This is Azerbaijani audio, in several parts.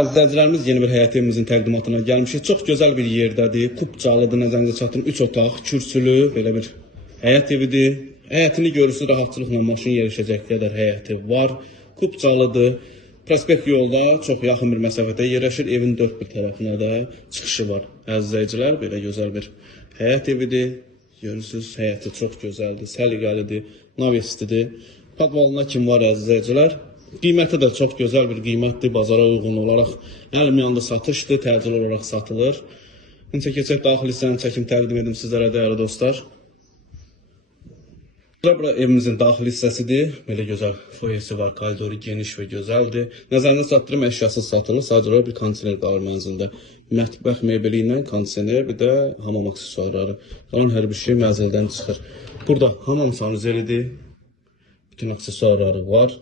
İzləyicilərimiz yeni bir həyət evimizin təqdimatına gəlmişik. Çox gözəl bir yerdədir. Kupcalıdır, nəzərinizə çatdırım. 3 otaq, kürsülü, belə bir həyət evidir. Həyətini görürsünüz, rahatçılıqla maşın yerləşəcək qədər həyəti var. Kupcalıdır. Prospekt yolda çox yaxın bir məsafədə yerləşir. Evin dörd bir tərəfinə də çıxışı var. İzləyicilər, belə gözəl bir həyət evidir. Görürsünüz, həyəti çox gözəldir, səliqəlidir, navestidir. Podvalına kim var izləyicilər? Qiyməti də çox gözəl bir qiymətdir, bazara uyğun olaraq. Əlim yanında satışdır, təcil olaraq satılır. Necə keçək daxil hissənin çəkim təqdim edim sizlərə dəyərli dostlar. Bura evimizin daxil hissəsidir. Belə gözəl foyesi var, koridoru geniş və gözəldir. Nəzərinizə çatdırım, əşyasız satılır. Sadəcə olaraq bir kondisioner qalır mənzildə. Mətbəx mebeli ilə kondisioner, bir də hamam aksesuarları. Qalan hər bir şey mənzildən çıxır. Burada hamam sanuzelidir. Bütün aksesuarları var.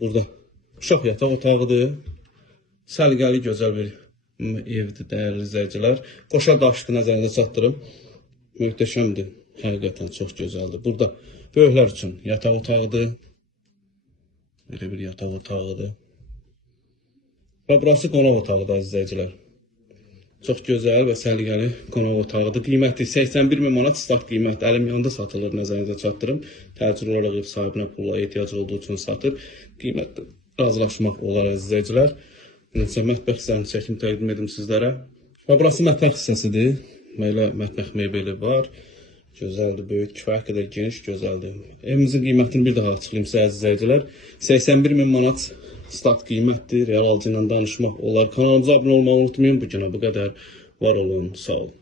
Burada uşaq yataq otağıdır. Səliqəli, gözəl bir evdir, dəyərli izləyicilər. Qoşa daşdır, nəzərinizə çatdırım. Möhtəşəmdir, həqiqətən çox gözəldir. Burada böyüklər üçün yataq otağıdır. Belə bir yataq otağıdır. Və burası qonaq otağıdır, izləyicilər. Çox gözəl və səliqəli qonaq otağıdır. Qiyməti 81.000 manat start qiymət. Əlim yanında satılır, nəzərinizə çatdırım. Təcil olaraq ev sahibinə pulla ehtiyac olduğu üçün satır. Qiymətdə razılaşmaq olar, izləyicilər. Mətbəx hissəsini çəkim təqdim edim sizlərə. Və burası mətbəx hissəsidir. Belə mətbəx mebeli var. Gözəldir, böyük, kifayət qədər geniş, gözəldir. Evimizin qiymətini bir daha açıqlayım sizə, izləyicilər. 81.000 manat start qiymətdir. Real alıcı ilə danışmaq olar. Kanalımıza abunə olmağı unutmayın. Bu günə bu qədər. Var olun, sağ olun.